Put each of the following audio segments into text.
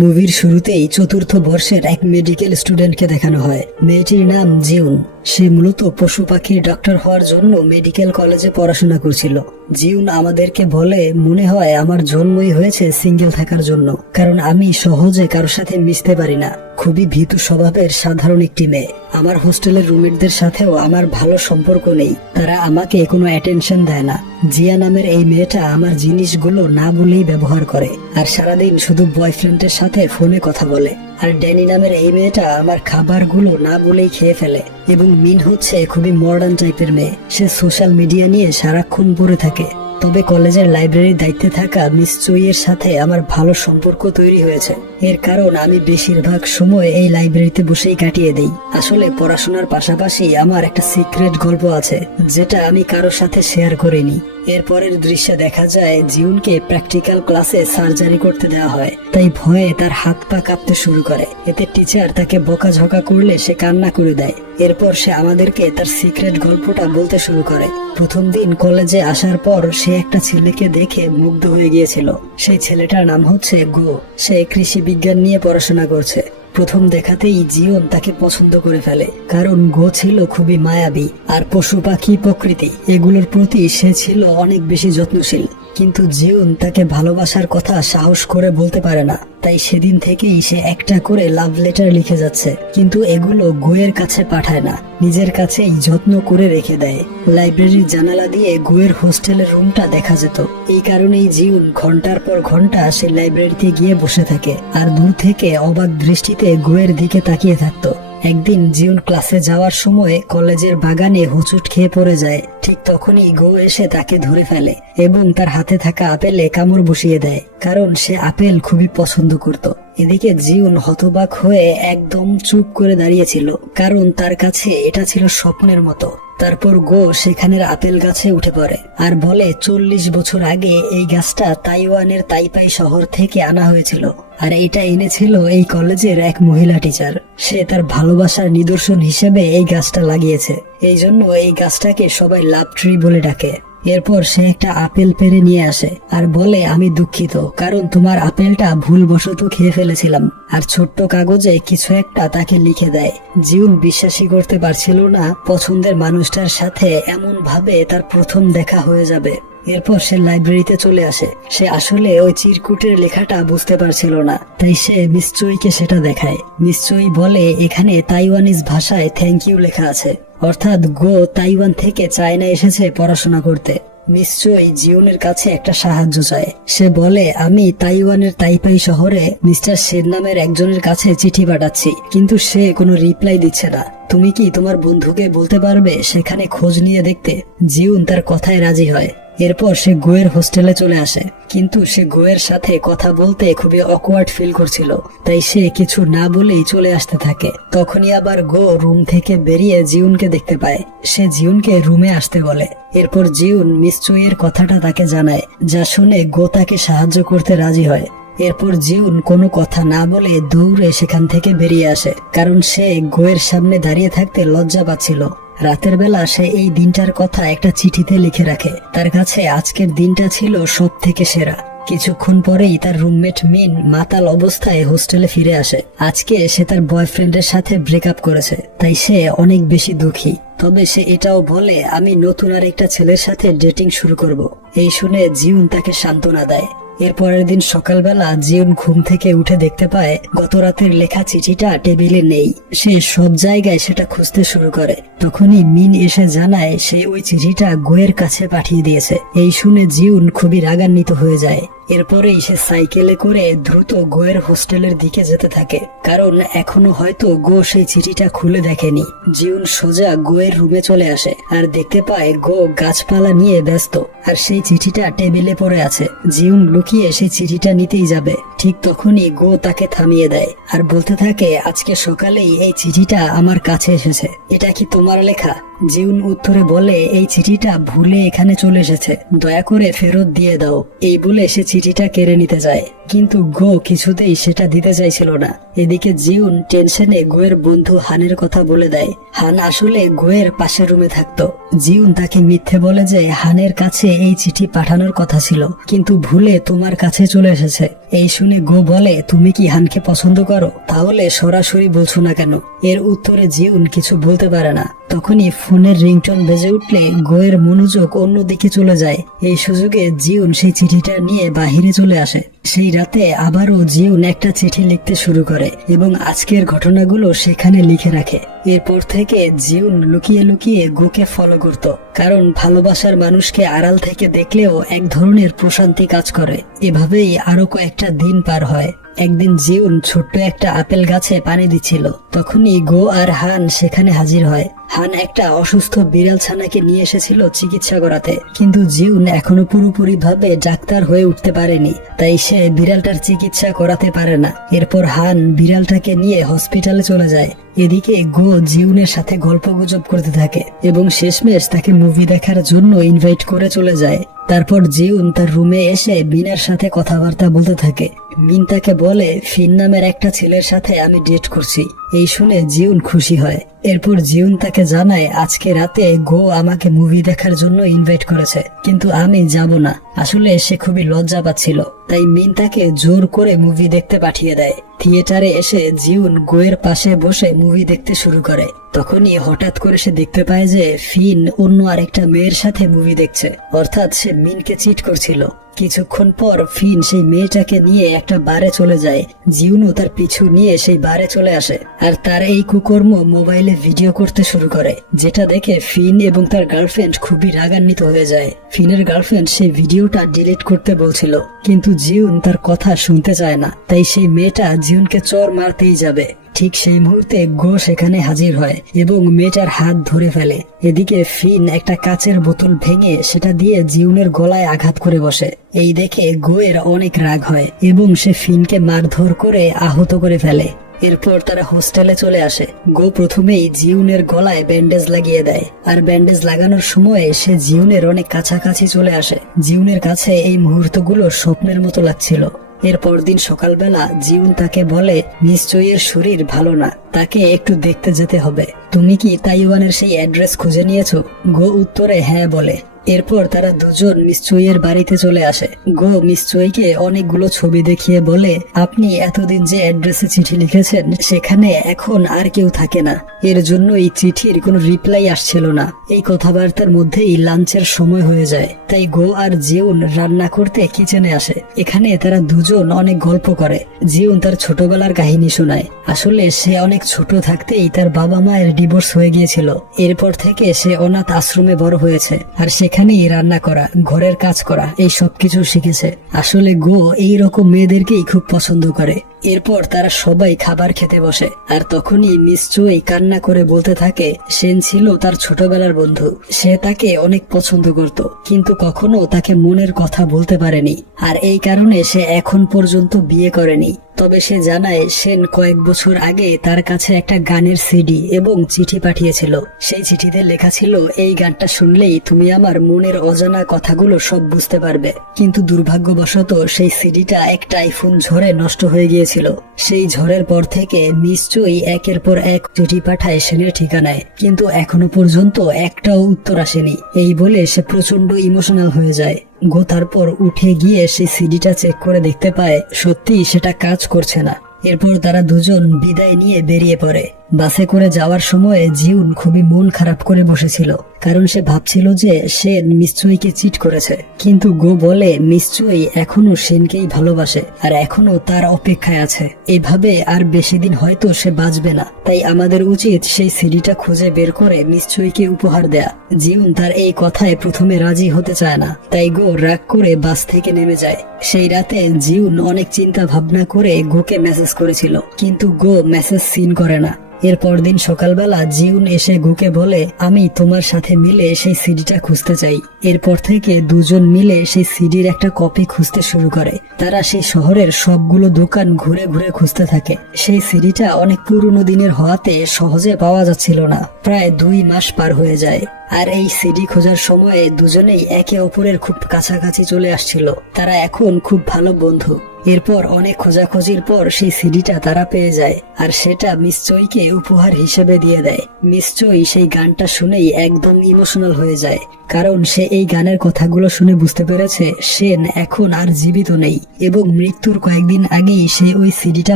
মুভির শুরুতেই চতুর্থ বর্ষের এক মেডিকেল স্টুডেন্টকে দেখানো হয়। মেয়েটির নাম জিউন। সে মূলত পশু পাখির ডক্টর হওয়ার জন্য মেডিকেল কলেজে পড়াশোনা করছিল। জিউন আমাদেরকে বলে, মনে হয় আমার জন্মই হয়েছে সিঙ্গেল থাকার জন্য, কারণ আমি সহজে কারোর সাথে মিশতে পারি না। খুবই ভীতু স্বভাবের সাধারণ একটি মেয়ে। আমার হোস্টেলের রুমমেটদের সাথেও আমার ভালো সম্পর্ক নেই, তারা আমাকে কোনো অ্যাটেনশন দেয় না। জিয়া নামের এই মেয়েটা আমার জিনিসগুলো না বলেই ব্যবহার করে, আর সারাদিন শুধু বয়ফ্রেন্ডের সাথে ফোনে কথা বলে। আর ড্যানি নামের এই মেয়েটা আমার খাবারগুলো না বলেই খেয়ে ফেলে। এবং মিন হচ্ছে খুবই মডার্ন টাইপের মেয়ে। সে সোশ্যাল মিডিয়া নিয়ে সারাক্ষণ পড়ে থাকে। তবে কলেজের লাইব্রেরির দায়িত্বে থাকা মিস চুইয়ের সাথে আমার ভালো সম্পর্ক তৈরি হয়েছে। এর কারণ আমি বেশিরভাগ সময় এই লাইব্রেরিতে বসেই কাটিয়ে দেই। আসলে পড়াশোনার পাশাপাশি আমার একটা সিক্রেট গল্প আছে, যেটা আমি কারোর সাথে শেয়ার করিনি। এরপরের দৃশ্যে দেখা যায় জিউনকে প্র্যাকটিক্যাল ক্লাসে সার্জারি করতে দেওয়া হয়, তাই ভয়ে তার হাত পা কাঁপতে শুরু করে। এতে টিচার তাকে বকাঝকা করলে সে কান্না করে দেয়। এরপর সে আমাদেরকে তার সিক্রেট গল্পটা বলতে শুরু করে। প্রথম দিন কলেজে আসার পর সে একটা ছেলেকে দেখে মুগ্ধ হয়ে গিয়েছিল। সেই ছেলেটার নাম হচ্ছে গো। সে কৃষি বিজ্ঞান নিয়ে পড়াশোনা করছে। প্রথম দেখাতেই জিউন তাকে পছন্দ করে ফেলে, কারণ গো ছিল খুবই মায়াবী আর পশু পাখি প্রকৃতি এগুলোর প্রতি সে ছিল অনেক বেশি যত্নশীল। কিন্তু জিউন তাকে ভালোবাসার কথা সাহস করে বলতে পারে না, তাই সেদিন থেকেই সে একটা করে লাভ লেটার লিখে যাচ্ছে। কিন্তু এগুলো গোয়ের কাছে পাঠায় না, নিজের কাছেই যত্ন করে রেখে দেয়। লাইব্রেরির জানালা দিয়ে গোয়ের হোস্টেলের রুমটা দেখা যেত। এই কারণেই জিউন ঘন্টার পর ঘন্টা সে লাইব্রেরিতে গিয়ে বসে থাকে আর দূর থেকে অবাক দৃষ্টিতে গোয়ের দিকে তাকিয়ে থাকতো। একদিন জিউন ক্লাসে যাওয়ার সময় কলেজের বাগানে হোঁচট খেয়ে পড়ে যায়। ঠিক তখনই গো এসে তাকে ধরে ফেলে এবং তার হাতে থাকা আপেলে কামড় বসিয়ে দেয়, কারণ সে আপেল খুবই পছন্দ করত। এদিকে জিউন হতবাক হয়ে একদম চুপ করে দাঁড়িয়েছিল, কারণ তার কাছে এটা ছিল স্বপ্নের মতো। তারপর গো সেখানের আপেল গাছে উঠে পড়ে আর বলে 40 বছর আগে এই গাছটা তাইওয়ানের তাইপাই শহর থেকে আনা হয়েছিল, আর এটা এনেছিল এই কলেজের এক মহিলা টিচার। সে তার ভালোবাসার নিদর্শন হিসেবে এই গাছটা লাগিয়েছে। এই জন্য এই গাছটাকে সবাই লাভ ট্রি বলে ডাকে। এরপর সে একটা আপেল পেড়ে নিয়ে আসে আর বলে, আমি দুঃখিত, কারণ তোমার আপেলটা ভুলবশত খেয়ে ফেলেছিলাম। আর ছোট্ট কাগজে কিছু একটা তাকে লিখে দেয়। জিউন বিশ্বাসই করতে পারছিল না পছন্দের মানুষটার সাথে এমন ভাবে তার প্রথম দেখা হয়ে যাবে। এরপর সে লাইব্রেরিতে চলে আসে। সে আসলে ওই চিরকুটের লেখাটা বুঝতে পারছিল না, তাই সে মিস চুইকে সেটা দেখায়। মিস চুই বলে, এখানে তাইওয়ানিজ ভাষায় থ্যাংক ইউ লেখা আছে, অর্থাৎ গো তাইওয়ান থেকে চায়না এসেছে পড়াশোনা করতে। মিস চুই জিউনের কাছে একটা সাহায্য চায়। সে বলে, আমি তাইওয়ানের তাইপাই শহরে মিস্টার সেন নামের একজনের কাছে চিঠি পাঠাচ্ছি, কিন্তু সে কোনো রিপ্লাই দিচ্ছে না। তুমি কি তোমার বন্ধুকে বলতে পারবে সেখানে খোঁজ নিয়ে দেখতে? জিউন তার কথায় রাজি হয়। এরপর সে গোয়ের হোস্টেলে চলে আসে, কিন্তু সে গোয়ের সাথে কথা বলতে খুবই অকওয়ার্ড ফিল করছিল, তাই সে কিছু না বলেই চলে আসতে থাকে। তখনই আবার গো রুম থেকে বেরিয়ে জিউনকে দেখতে পায়। সে জিউনকে রুমে আসতে বলে। এরপর জিউন মিস চুইয়ের কথাটা তাকে জানায়, যা শুনে গো তাকে সাহায্য করতে রাজি হয়। এরপর জিউন কোনো কথা না বলে দৌড়ে সেখান থেকে বেরিয়ে আসে, কারণ সে গোয়ের সামনে দাঁড়িয়ে থাকতে লজ্জা পাচ্ছিল। রাতের বেলা সে এই দিনটার কথা একটা চিঠিতে লিখে রাখে। তার কাছে আজকের দিনটা ছিল সব থেকে সেরা। কিছুক্ষণ পরেই তার রুমমেট মিন মাতাল অবস্থায় হোস্টেলে ফিরে আসে। আজকে সে তার বয়ফ্রেন্ডের সাথে ব্রেকআপ করেছে, তাই সে অনেক বেশি দুঃখী। তবে সে এটাও বলে, আমি নতুন আর একটা ছেলের সাথে ডেটিং শুরু করব। এই শুনে জিউন তাকে সান্ত্বনা দেয়। এর পরের দিন সকালবেলা জিউন ঘুম থেকে উঠে দেখতে পায় গত রাতের লেখা চিঠিটা টেবিলে নেই। সে সব জায়গায় সেটা খুঁজতে শুরু করে। তখনই মিন এসে জানায় সে ওই চিঠিটা গোয়ের কাছে পাঠিয়ে দিয়েছে। এই শুনে জিউন খুবই রাগান্বিত হয়ে যায়। এরপরেই সে সাইকেলে করে দ্রুত গোয়ের হোস্টেলের দিকে যেতে থাকে, কারণ এখনো হয়তো গো সেই চিঠিটা খুলে দেখেনি। জিউন সোজা গোয়ের রুমে চলে আসে আর দেখতে পায় গো গাছপালা নিয়ে ব্যস্ত, আর সেই চিঠিটা টেবিলে পড়ে আছে। জিউন লুকিয়ে সেই চিঠিটা নিতেই যাবে, ঠিক তখনই গো তাকে থামিয়ে দেয় আর বলতে থাকে, আজকে সকালেই এই চিঠিটা আমার কাছে এসেছে। এটা কি তোমার লেখা? জিউন উত্তরে বলে এই চিঠিটা ভুলে এখানে চলে এসেছে, দয়া করে ফেরত দিয়ে দাও। এই বলে সে চিঠিটা কেড়ে নিতে যায়, কিন্তু গো কিছুতেই সেটা দিতে চাইছিল না। এদিকে জিউন টেনশনে গোয়ের বন্ধু হানের কথা বলে দেয়। হান আসলে গোয়ের পাশের রুমে থাকতো। জিউন তাকে মিথ্যে বলে যে হানের কাছে এই চিঠি পাঠানোর কথা ছিল, কিন্তু ভুলে তোমার কাছে চলে এসেছে। এই শুনে গো বলে, তুমি কি হানকে পছন্দ করো? তাহলে সরাসরি বলছো না কেন? এর উত্তরে জিউন কিছু বলতে পারে না। তখনই ফোনের রিংটোন বেজে উঠলে গোয়ের মনোযোগ অন্যদিকে চলে যায়। এই সুযোগে জিউন সেই চিঠিটা নিয়ে বাহিরে চলে আসে। সেই রাতে আবারও জিউন একটা চিঠি লিখতে শুরু করে এবং আজকের ঘটনাগুলো সেখানে লিখে রাখে। এরপর থেকে জিউন লুকিয়ে লুকিয়ে গোকে ফলো করত, কারণ ভালোবাসার মানুষকে আড়াল থেকে দেখলেও এক ধরনের প্রশান্তি কাজ করে। এভাবেই আরো কয়েকটা দিন পার হয়। একদিন জিউন ছোট্ট একটা আপেল গাছে পানি দিচ্ছিল, তখনই গো আর হান সেখানে হাজির হয়। হান একটা অসুস্থ বিড়াল ছানাকে নিয়ে এসেছিল চিকিৎসা করাতে, কিন্তু জিউন এখনো পুরোপুরি ভাবে ডাক্তার হয়ে উঠতে পারেনি, তাই সে বিড়ালটার চিকিৎসা করাতে পারে না। এরপর হান বিড়ালটাকে নিয়ে হসপিটালে চলে যায়। এদিকে গো জিউনের সাথে গল্পগুজব করতে থাকে এবং শেষমেশ তাকে মুভি দেখার জন্য ইনভাইট করে চলে যায়। তারপর জিউন তার রুমে এসে মিনার সাথে কথাবার্তা বলতে থাকে। মিন তাকে বলে, ফিন নামের একটা ছেলের সাথে আমি ডেট করছি। এই শুনে জিউন খুশি হয়। এরপর জিউন তাকে জানায়, আজকে রাতে গো আমাকে মুভি দেখার জন্য ইনভাইট করেছে, কিন্তু আমি যাব না। আসলে সে খুবই লজ্জা পাচ্ছিল, তাই মিন তাকে জোর করে মুভি দেখতে পাঠিয়ে দেয়। থিয়েটারে এসে জিউন গোয়ের পাশে বসে মুভি দেখতে শুরু করে। তখনই হঠাৎ করে সে দেখতে পায় যে ফিন অন্য আরেকটা মেয়ের সাথে মুভি দেখছে, অর্থাৎ সে মিনকে চিট করছিল। কিছুক্ষণ পর ফিন সেই মেয়েটাকে নিয়ে একটা বারে চলে যায়। জিউনও তার পিছু নিয়ে সেই বারে চলে আসে, আর তার এই কুকর্ম মোবাইলে ভিডিও করতে শুরু করে, যেটা দেখে ফিন এবং তার গার্লফ্রেন্ড খুবই রাগান্বিত হয়ে যায়। ফিনের গার্লফ্রেন্ড সেই ভিডিওটা ডিলিট করতে বলছিল, কিন্তু জিউন তার কথা শুনতে চায় না, তাই সেই মেয়েটা জিউনকে চড় মারতেই যাবে। ঠিক সেই মুহূর্তে গো সেখানে হাজির হয় এবং মেয়েটার হাত ধরে ফেলে। এদিকে ফিন একটা কাচের বোতল ভেঙে সেটা দিয়ে জিউনের গলায় আঘাত করে বসে। এই দেখে গোয়ের অনেক রাগ হয় এবং সে ফিনকে মারধর করে আহত করে ফেলে। এরপর তারা হোস্টেলে চলে আসে। গো প্রথমেই জিউনের গলায় ব্যান্ডেজ লাগিয়ে দেয়, আর ব্যান্ডেজ লাগানোর সময় সে জিউনের অনেক কাছাকাছি চলে আসে। জিউনের কাছে এই মুহূর্তগুলো স্বপ্নের মতো লাগছিল। এর পরদিন সকালবেলা জিউন তাকে বলে, নিশ্চয়ের শরীর ভালো না, তাকে একটু দেখতে যেতে হবে। তুমি কি তাইওয়ানের সেই অ্যাড্রেস খুঁজে নিয়েছো? গো উত্তরে হ্যাঁ বলে। এরপর তারা দুজন মিস চুইয়ের বাড়িতে চলে আসে। গো মিস চুইকে অনেকগুলো ছবি দেখিয়ে বলে, আপনি এতদিন যে অ্যাড্রেসে চিঠি লিখেছেন সেখানে এখন আর কেউ থাকে না, এর জন্য এই চিঠির কোনো রিপ্লাই আসছিল না। এই কথাবার্তার মধ্যেই লাঞ্চের সময় হয়ে যায়, তাই গো আর জিউন রান্না করতে কিচেনে আসে। এখানে তারা দুজন অনেক গল্প করে। জিউন তার ছোটবেলার কাহিনী শোনায়। আসলে সে অনেক ছোট থাকতেই তার বাবা মায়ের ডিভোর্স হয়ে গিয়েছিল। এরপর থেকে সে অনাথ আশ্রমে বড় হয়েছে, আর সেখানেই রান্না করা, ঘরের কাজ করা, এই সবকিছু শিখেছে। আসলে গো এইরকম মেয়েদেরকেই খুব পছন্দ করে। এরপর তারা সবাই খাবার খেতে বসে, আর তখনই মিস চুই কান্না করে বলতে থাকে, সেন ছিল তার ছোটবেলার বন্ধু। সে তাকে অনেক পছন্দ করত, কিন্তু কখনো তাকে মনের কথা বলতে পারেনি, আর এই কারণে সে এখন পর্যন্ত বিয়ে করেনি। তবে সে জানায় সেন কয়েক বছর আগে তার কাছে একটা গানের সিডি এবং চিঠি পাঠিয়েছিল। সেই চিঠিতে লেখা ছিল, এই গানটা শুনলেই তুমি আমার মনের অজানা কথাগুলো সব বুঝতে পারবে। কিন্তু দুর্ভাগ্যবশত সেই সিডিটা এক টাইফুন ঝড়ে নষ্ট হয়ে গিয়েছিল। সেই ঝড়ের পর থেকে নিশ্চয়ই একের পর এক চিঠি পাঠায় সেনের ঠিকানায়, কিন্তু এখনো পর্যন্ত একটাও উত্তর আসেনি। এই বলে সে প্রচন্ড ইমোশনাল হয়ে যায়। গো তারপর উঠে গিয়ে সেই সিডিটা চেক করে দেখতে পায় সত্যি সেটা কাজ করছে না। এরপর তারা দুজন বিদায় নিয়ে বেরিয়ে পড়ে। বাসে করে যাওয়ার সময় জিউন খুবই মন খারাপ করে বসেছিল, কারণ সে ভাবছিল যে সেন মিসচুইকে চিট করেছে। কিন্তু গো বলে, মিসচুই এখনো সেনকেই ভালোবাসে আর এখনো তার অপেক্ষায় আছে। এভাবে আর বেশি দিন হয়তো সে বাঁচবে না, তাই আমাদের উচিত সেই সিডিটা খুঁজে বের করে মিসচুইকে উপহার দেয়া। জিউন তার এই কথায় প্রথমে রাজি হতে চায় না, তাই গো রাগ করে বাস থেকে নেমে যায়। সেই রাতে জিউন অনেক চিন্তা ভাবনা করে গোকে মেসেজ করেছিল, কিন্তু গো মেসেজ সিন করে না। এর পরদিন সকালবেলা জিউন এসে গোকে বলে, আমি তোমার সাথে মিলে সেই সিডিটা খুঁজতে চাই। এরপর থেকে দুজন মিলে সেই সিডির একটা কপি খুঁজতে শুরু করে। তারা সেই শহরের সবগুলো দোকান ঘুরে ঘুরে খুঁজতে থাকে। সেই সিডিটা অনেক পুরনো দিনের হওয়াতে সহজে পাওয়া যাচ্ছিল না। প্রায় 2 মাস পার হয়ে যায়। আর এই সিডি খোঁজার সময়ে দুজনেই একে অপরের খুব কাছাকাছি চলে আসছিল। তারা এখন খুব ভালো বন্ধু। এরপর অনেক খোঁজাখুঁজির পর সেই সিডিটা তারা পেয়ে যায়, আর সেটা মিস চইকে উপহার হিসেবে দিয়ে দেয়। মিস চই সেই গানটা শুনেই একদম ইমোশনাল হয়ে যায়, কারণ সে এই গানের কথাগুলো শুনে বুঝতে পেরেছে সেন এখন আর জীবিত নেই এবং মৃত্যুর কয়েকদিন আগেই সে ওই সিডিটা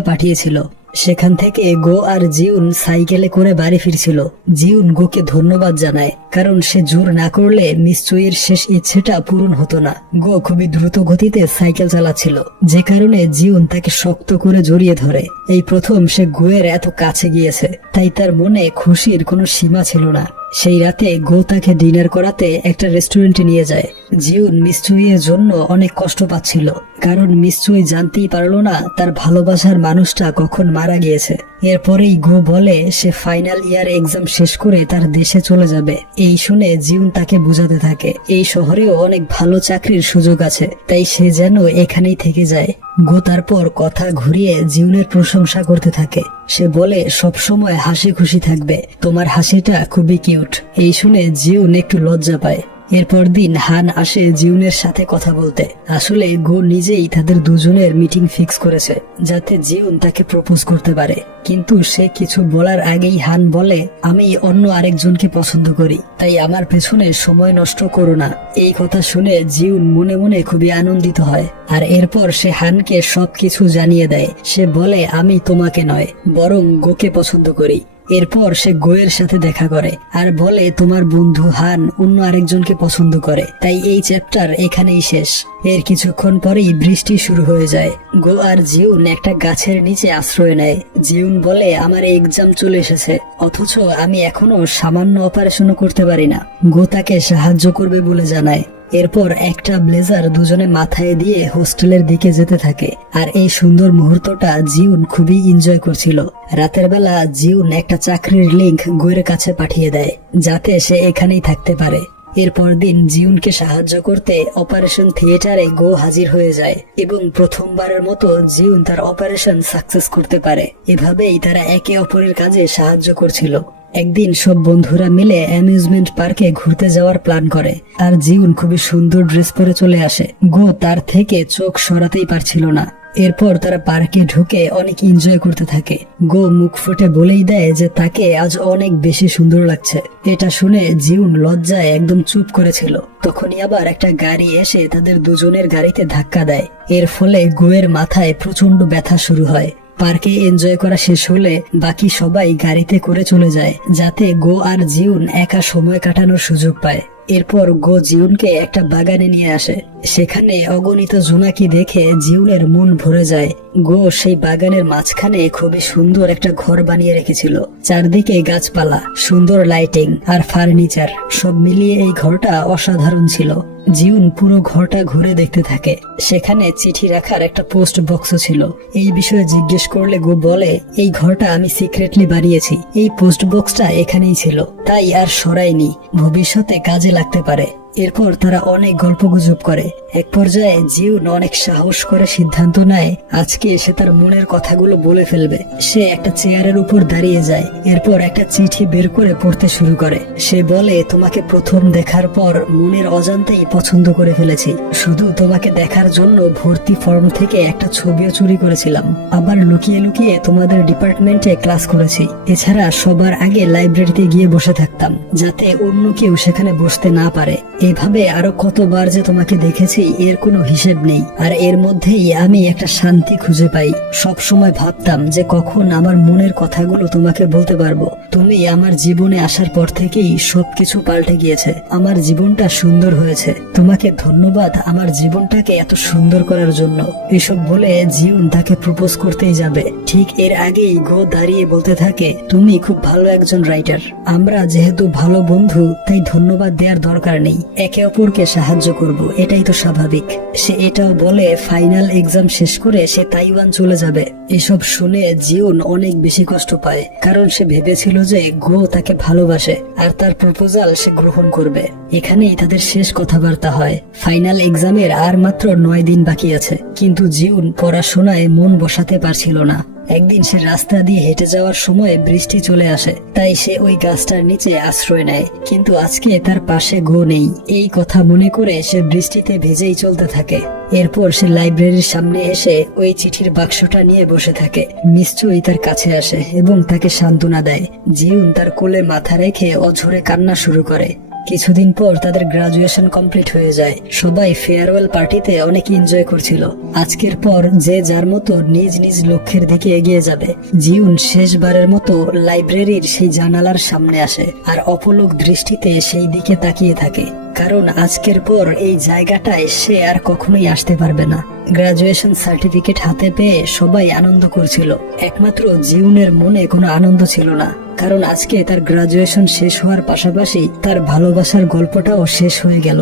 পাঠিয়েছিল। সেখান থেকে গো আর জিউন সাইকেলে করে বাড়ি ফিরছিল। জিউন গোকে ধন্যবাদ জানায়, কারণ সে জোর না করলে মিস চুইয়ের শেষ ইচ্ছেটা পূরণ হতো না। গো খুবই দ্রুত গতিতে সাইকেল চালাচ্ছিল, যে কারণে জিউন তাকে শক্ত করে জড়িয়ে ধরে। এই প্রথম সে গোয়ের এত কাছে গিয়েছে, তাই তার মনে খুশির কোনো সীমা ছিল না। সেই রাতে গো তাকে ডিনার করাতে একটা রেস্টুরেন্টে নিয়ে যায়। জিউন মিস চুইয়ের জন্য অনেক কষ্ট পাচ্ছিল, কারণ মিস চুই জানতেই পারলো না তার ভালোবাসার মানুষটা কখন মারা গিয়েছে। এরপরেই গো বলে সে ফাইনাল ইয়ার এক্সাম শেষ করে তার দেশে চলে যাবে। এই শুনে জিউন তাকে বুঝাতে থাকে এই শহরেও অনেক ভালো চাকরির সুযোগ আছে, তাই সে যেন এখানেই থেকে যায়। গো তারপর কথা ঘুরিয়ে জিউনের প্রশংসা করতে থাকে। সে বলে সবসময় হাসি খুশি থাকবে, তোমার হাসিটা খুবই কিউট। এই শুনে জিউন একটু লজ্জা পায়। এরপর দিন হান আসে জিউনের সাথে কথা বলতে। আসলে গো নিজেই তাদের দুজনের মিটিং ফিক্স করেছে, যাতে জিউন তাকে প্রপোজ করতে পারে। কিন্তু সে কিছু বলার আগেই হান বলে, আমি অন্য আরেকজনকে পছন্দ করি, তাই আমার পেছনে সময় নষ্ট করো না। এই কথা শুনে জিউন মনে মনে খুবই আনন্দিত হয়, আর এরপর সে হানকে সবকিছু জানিয়ে দেয়। সে বলে, আমি তোমাকে নয়, বরং গোকে পছন্দ করি। এরপর সে গোয়ের সাথে দেখা করে আর বলে, তোমার বন্ধু হান অন্য আরেকজনকে পছন্দ করে, তাই এই চ্যাপ্টার এখানেই শেষ। এর কিছুক্ষণ পরেই বৃষ্টি শুরু হয়ে যায়। গো আর জিউন একটা গাছের নিচে আশ্রয় নেয়। জিউন বলে, আমার এক্সাম চলে এসেছে, অথচ আমি এখনো সামান্য অপারেশনও করতে পারি না। গো তাকে সাহায্য করবে বলে জানায়। এরপর একটা ব্লেজার দুজনে মাথায় দিয়ে হোস্টেলের দিকে যেতে থাকে, আর এই সুন্দর মুহূর্তটা জিউন খুবই এনজয় করছিল। রাতের বেলা জিউন একটা চাকরির লিংক গোয়ের কাছে পাঠিয়ে দেয়, যাতে সে এখানেই থাকতে পারে। এরপর দিন জিউনকে সাহায্য করতে অপারেশন থিয়েটারে গো হাজির হয়ে যায় এবং প্রথমবারের মতো জিউন তার অপারেশন সাকসেস করতে পারে। এভাবেই তারা একে অপরের কাজে সাহায্য করছিল। একদিন সব বন্ধুরা মিলে অ্যামিউজমেন্ট পার্কে ঘুরতে যাওয়ার প্ল্যান করে, আর জিউন খুবই সুন্দর ড্রেস পরে চলে আসে। গো তার থেকে চোখ সরাতেই পারছিল না। এরপর তারা পার্কে ঢুকে অনেক এনজয় করতে থাকে। গো মুখ ফুটে বলেই দেয় যে তাকে আজ অনেক বেশি সুন্দর লাগছে। এটা শুনে জিউন লজ্জায় একদম চুপ করেছিল। তখনই আবার একটা গাড়ি এসে তাদের দুজনের গাড়িতে ধাক্কা দেয়। এর ফলে গোয়ের মাথায় প্রচন্ড ব্যথা শুরু হয়। পার্কে এনজয় করা শেষ হলে বাকি সবাই গাড়িতে করে চলে যায়, যাতে গো আর জিউন একা সময় কাটানোর সুযোগ পায়। এরপর গো জিউনকে একটা বাগানে নিয়ে আসে। সেখানে অগণিত জোনাকি দেখে জিউনের মন ভরে যায়। গো সেই বাগানের মাঝখানে খুবই সুন্দর একটা ঘর বানিয়ে রেখেছিল। চারদিকে গাছপালা, সুন্দর লাইটিং আর ফার্নিচার, সব মিলিয়ে এই ঘরটা অসাধারণ ছিল। জিউন পুরো ঘরটা ঘুরে দেখতে থাকে। সেখানে চিঠি রাখার একটা পোস্ট বক্সও ছিল। এই বিষয়ে জিজ্ঞেস করলে গো বলে, এই ঘরটা আমি সিক্রেটলি বানিয়েছি, এই পোস্ট বক্সটা এখানেই ছিল, তাই আর সরাইনি, ভবিষ্যতে কাজে লাগতে পারে। এরপর তারা অনেক গল্পগুজব করে। এক পর্যায়ে জিউন অনেক সাহস করে সিদ্ধান্ত নেয় আজকে সে তার মনের কথাগুলো বলে ফেলবে। সে একটা চেয়ারের উপর দাঁড়িয়ে যায়। এরপর একটা চিঠি বের করে পড়তে শুরু করে। সে বলে, তোমাকে প্রথম দেখার পর মনের অজান্তেই পছন্দ করে ফেলেছি। শুধু তোমাকে দেখার জন্য ভর্তি ফর্ম থেকে একটা ছবিও চুরি করেছিলাম। আবার লুকিয়ে লুকিয়ে তোমাদের ডিপার্টমেন্টে ক্লাস করেছি। এছাড়া সবার আগে লাইব্রেরিতে গিয়ে বসে থাকতাম, যাতে অন্য কেউ সেখানে বসতে না পারে। এভাবে আরো কতবার যে তোমাকে দেখেছি এর কোনো হিসেব নেই। আর এর মধ্যেই আমি একটা শান্তি খুঁজে পাই। সব সময় ভাবতাম যে কখন আমার মনের কথাগুলো তোমাকে বলতে পারবো। তুমি আমার জীবনে আসার পর থেকেই সবকিছু পাল্টে গিয়েছে। আমার জীবনটা সুন্দর হয়েছে। তোমাকে ধন্যবাদ আমার জীবনটাকে এত সুন্দর করার জন্য। এসব বলে জিউন তাকে প্রপোজ করতেই যাবে। ঠিক এর আগেই গো দাঁড়িয়ে বলতে থাকে, তুমি খুব ভালো একজন রাইটার। আমরা যেহেতু ভালো বন্ধু, তাই ধন্যবাদ দেওয়ার দরকার নেই। একে অপরকে সাহায্য করব, এটাই তো স্বাভাবিক। সে এটাও বলে ফাইনাল এক্সাম শেষ করে সে তাইওয়ান চলে যাবে। এসব শুনে জিউন অনেক বেশি কষ্ট পায়, কারণ সে ভেবেছিল যে গো তাকে ভালোবাসে আর তার প্রপোজাল সে গ্রহণ করবে। এখানেই তাদের শেষ কথাবার্তা হয়। ফাইনাল এক্সামের আর মাত্র 9 দিন বাকি আছে, কিন্তু জিউন পড়াশোনায় মন বসাতে পারছিল না। একদিন সে রাস্তা দিয়ে হেঁটে যাওয়ার সময় বৃষ্টি চলে আসে, তাই সে ওই গাছটার নিচে আশ্রয় নেয়। কিন্তু আজকে তার পাশে গো নেই। এই কথা মনে করে সে বৃষ্টিতে ভেজেই চলতে থাকে। এরপর সে লাইব্রেরির সামনে এসে ওই চিঠির বাক্সটা নিয়ে বসে থাকে। নিশ্চয়ই তার কাছে আসে এবং তাকে সান্ত্বনা দেয়। জিউন তার কোলে মাথা রেখে অঝরে কান্না শুরু করে। কিছুদিন পর তাদের গ্রাজুয়েশন কমপ্লিট হয়ে যায়। সবাই ফেয়ারওয়েল পার্টিতে অনেক এনজয় করছিল। আজকের পর যে যার মতো নিজ নিজ লক্ষ্যের দিকে এগিয়ে যাবে। জিউন শেষবারের মতো লাইব্রেরির সেই জানালার সামনে আসে আর অপলক দৃষ্টিতে সেই দিকে তাকিয়ে থাকে, কারণ আজকের পর এই জায়গাটায় সে আর কখনোই আসতে পারবে না। গ্রাজুয়েশন সার্টিফিকেট হাতে পেয়ে সবাই আনন্দ করছিল, একমাত্র জিউনের মনে কোনো আনন্দ ছিল না, কারণ আজকে তার গ্রাজুয়েশন শেষ হওয়ার পাশাপাশি তার ভালোবাসার গল্পটাও শেষ হয়ে গেল।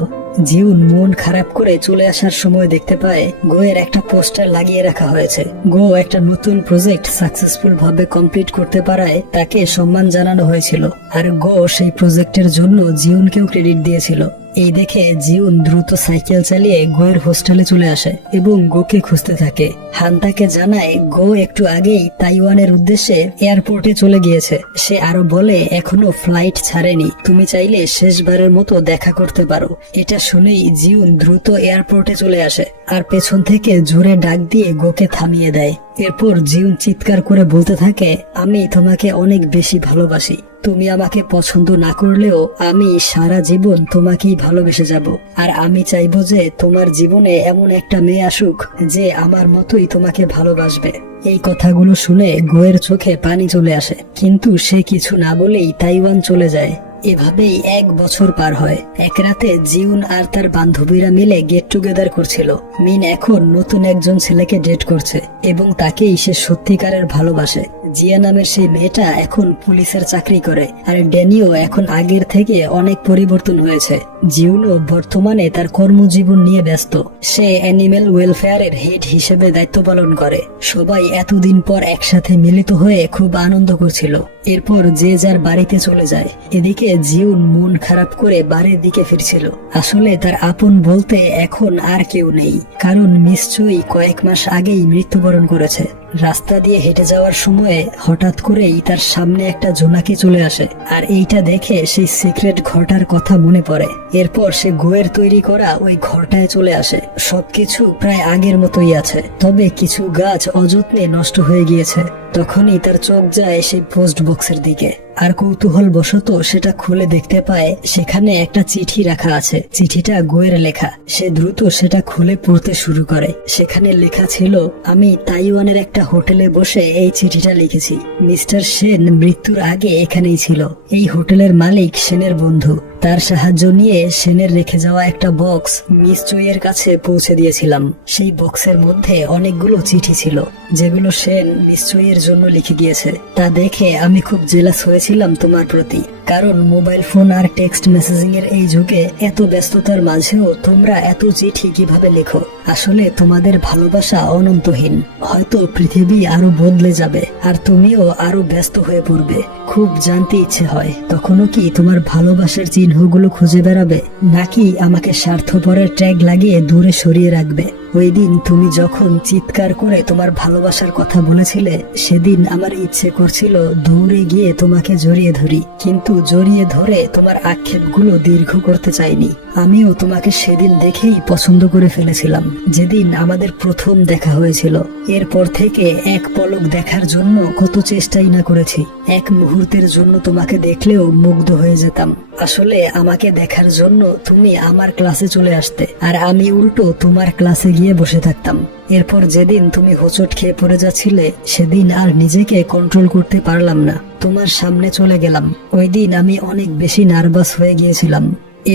জিউন মন খারাপ করে চলে আসার সময় দেখতে পায় গোয়ের একটা পোস্টার লাগিয়ে রাখা হয়েছে। গো একটা নতুন প্রজেক্ট সাকসেসফুল ভাবে কমপ্লিট করতে পারায় তাকে সম্মান জানানো হয়েছিল, আর গো সেই প্রজেক্টের জন্য জিউনকেও ক্রেডিট দিয়েছিল। এই দেখে জিউন দ্রুত সাইকেল চালিয়ে গোয়ের হোস্টেলে চলে আসে এবং গোকে খুঁজতে থাকে। হান তাকে জানায় গো একটু আগেই তাইওয়ানের উদ্দেশ্যে এয়ারপোর্টে চলে গিয়েছে। সে আরো বলে এখনো ফ্লাইট ছাড়েনি, তুমি চাইলে শেষবারের মতো দেখা করতে পারো। এটা শুনেই জিউন দ্রুত এয়ারপোর্টে চলে আসে আর পেছন থেকে জোরে ডাক দিয়ে গোকে থামিয়ে দেয়। এরপর জিউন চিৎকার করে বলতে থাকে, আমি তোমাকে অনেক বেশি ভালোবাসি। তুমি আমাকে পছন্দ না করলেও আমি সারা জীবন তোমাকেই ভালোবেসে যাব। আর আমি চাইবো যে তোমার জীবনে এমন একটা মেয়ে আসুক যে আমার মতোই তোমাকে ভালোবাসবে। এই কথাগুলো শুনে গোয়ের চোখে পানি চলে আসে, কিন্তু সে কিছু না বলেই তাইওয়ান চলে যায়। এভাবেই 1 বছর পার হয়। এক রাতে জিউন আর তার বান্ধবীরা মিলে গেট টুগেদার করছিল। মিন এখন নতুন একজন ছেলেকে ডেট করছে এবং তাকেই সে সত্যিকারের ভালোবাসে। জিয়া নামের সেই মেয়েটা এখন পুলিশের চাকরি করে, আর ড্যানিও এখন আগের থেকে অনেক পরিবর্তন হয়েছে। জিউনও বর্তমানে তার কর্মজীবন নিয়ে ব্যস্ত। সে অ্যানিমেল ওয়েলফেয়ারের হেড হিসেবে দায়িত্ব পালন করে। সবাই এতদিন পর একসাথে মিলিত হয়ে খুব আনন্দ করছিল। এরপর যে যার বাড়িতে চলে যায়। এদিকে জিউন মন খারাপ করে বাড়ির দিকে ফিরছিল। আসলে তার আপন বলতে এখন আর কেউ নেই, কারণ নিশ্চয়ই কয়েক মাস আগেই মৃত্যুবরণ করেছে। রাস্তা দিয়ে হেঁটে যাওয়ার সময় হঠাৎ করেই তার সামনে একটা জোনাকি চলে আসে, আর এইটা দেখে সেই সিক্রেট ঘরটার কথা মনে পড়ে। এরপর সে গোয়ের তৈরি করা ওই ঘরটায় চলে আসে। সবকিছু প্রায় আগের মতোই আছে, তবে কিছু গাছ অযত্নে নষ্ট হয়ে গিয়েছে। তখনই তার চোখ যায় সেই পোস্ট বক্সের দিকে, আর কৌতূহল বশত সেটা খুলে দেখতে পায় সেখানে একটা চিঠি রাখা আছে। চিঠিটা গোয়ের লেখা। সে দ্রুত সেটা খুলে পড়তে শুরু করে। সেখানে লেখা ছিল, আমি তাইওয়ানের একটা হোটেলে বসে এই চিঠিটা লিখেছি। মিস্টার সেন মৃত্যুর আগে এখানেই ছিল। এই হোটেলের মালিক সেনের বন্ধু। তার সাহায্য নিয়ে সেনের রেখে যাওয়া একটা বক্স মিস চুইয়ের কাছে পৌঁছে দিয়েছিলাম। সেই বক্সের মধ্যে অনেকগুলো চিঠি ছিল, যেগুলো সেন মিস চুইয়ের জন্য লিখে গিয়েছে। তা দেখে আমি খুব জেলাস হয়েছিলাম তোমার প্রতি, কারণ মোবাইল ফোন আর টেক্সট মেসেজিং এর এই যুগে এত ব্যস্ততার মাঝেও তোমরা এত চিঠি কিভাবে লেখো। আসলে তোমাদের ভালোবাসা অনন্তহীন। হয়তো পৃথিবী আরো বদলে যাবে আর তুমিও আরো ব্যস্ত হয়ে পড়বে। খুব জানতে ইচ্ছে হয়, তখনও কি তোমার ভালোবাসার চিহ্নগুলো খুঁজে বেড়াবে, নাকি আমাকে স্বার্থপরের ট্যাগ লাগিয়ে দূরে সরিয়ে রাখবে। ওই দিন তুমি যখন চিৎকার করে তোমার ভালোবাসার কথা বলেছিলে, সেদিন আমার ইচ্ছে করছিল দৌড়ে গিয়ে তোমাকে জড়িয়ে ধরি, কিন্তু জড়িয়ে ধরে তোমার আক্ষেপগুলো দীর্ঘ করতে চাইনি। আমিও তোমাকে সেদিন দেখেই পছন্দ করে ফেলেছিলাম, যেদিন আমাদের প্রথম দেখা হয়েছিল। এরপর থেকে এক পলক দেখার জন্য কত চেষ্টাই না করেছি। এক মুহূর্তের জন্য তোমাকে দেখলেও মুগ্ধ হয়ে যেতাম। আসলে আমাকে দেখার জন্য তুমি আমার ক্লাসে চলে আসতে, আর আমি উল্টো তোমার ক্লাসে গিয়ে বসে থাকতাম। এরপর যেদিন তুমি হোঁচট খেয়ে পড়ে যাচ্ছিলে, সেদিন আর নিজেকে কন্ট্রোল করতে পারলাম না, তোমার সামনে চলে গেলাম। ওই দিন আমি অনেক বেশি নার্ভাস হয়ে গিয়েছিলাম।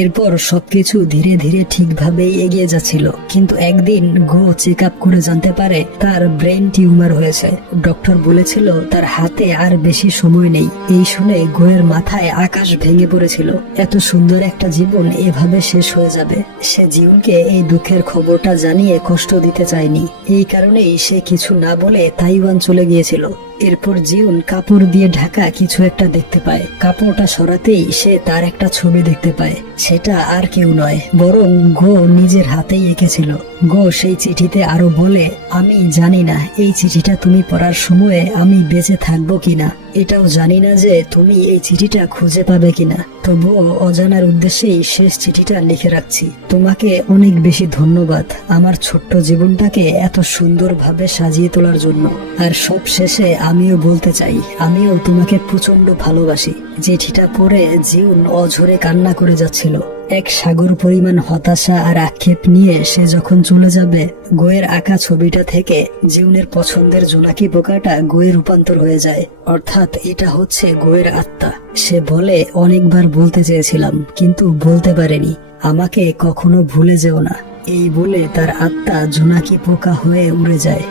এরপর সবকিছু ধীরে ধীরে ঠিকভাবেই এগিয়ে যাচ্ছিল, কিন্তু একদিন গো চেক আপ করে জানতে পারে তার ব্রেন টিউমার হয়েছে। ডক্টর বলেছিল তার হাতে আর বেশি সময় নেই। এই শুনে গোয়ের মাথায় আকাশ ভেঙে পড়েছিল। এত সুন্দর একটা জীবন এভাবে শেষ হয়ে যাবে। সে জিউনকে এই দুঃখের খবরটা জানিয়ে কষ্ট দিতে চায়নি। এই কারণেই সে কিছু না বলে তাইওয়ান চলে গিয়েছিল। এরপর জিউন কাপড় দিয়ে ঢাকা কিছু একটা দেখতে পায়। কাপড়টা সরাতেই সে তার একটা ছবি দেখতে পায়। সেটা আর কেউ নয়, বরং গো নিজের হাতেই এঁকেছিল। গো সেই চিঠিতে আরো বলে, আমি জানি না এই চিঠিটা তুমি পড়ার সময়ে আমি বেঁচে থাকবো কিনা, এটাও জানি না যে তুমি এই চিঠিটা খুঁজে পাবে কিনা, তবুও অজানার উদ্দেশ্যেই শেষ চিঠিটা লিখে রাখছি। তোমাকে অনেক বেশি ধন্যবাদ আমার ছোট্ট জীবনটাকে এত সুন্দরভাবে সাজিয়ে তোলার জন্য। আর সব শেষে আমিও বলতে চাই, আমিও তোমাকে প্রচন্ড ভালোবাসি। চিঠিটা পড়ে জিউন অঝরে কান্না করে যাচ্ছিল। এক সাগর পরিমাণ হতাশা আর আক্ষেপ নিয়ে সে যখন চলে যাবে, গোয়ের আঁকা ছবিটা থেকে জিউনের পছন্দের জোনাকি পোকাটা গোয়ে রূপান্তর হয়ে যায়। অর্থাৎ এটা হচ্ছে গোয়ের আত্মা। সে বলে, অনেকবার বলতে চেয়েছিলাম কিন্তু বলতে পারেনি, আমাকে কখনো ভুলে যেও না। এই বলে তার আত্মা জোনাকি পোকা হয়ে উড়ে যায়।